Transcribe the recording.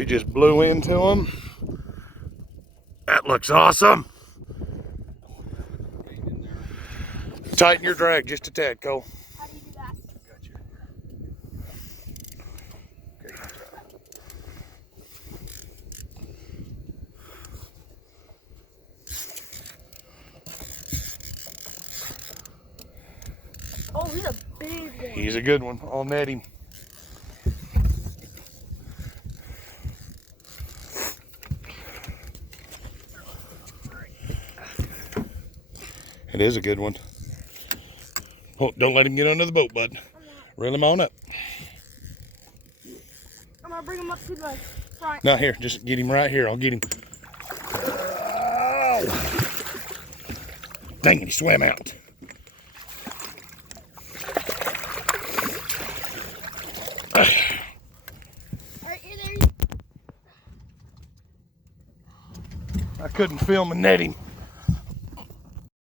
We just blew into him. That looks awesome. Tighten your drag just a tad, Cole. How do you do that? Oh, he's a big one. He's a good one. I'll net him. It is a good one. Oh, don't let him get under the boat, bud. Reel him on up. I'm gonna bring him up to the front. Now here, just get him right here. I'll get him. Oh. Dang it, he swam out. Right here, there. I couldn't film and net him.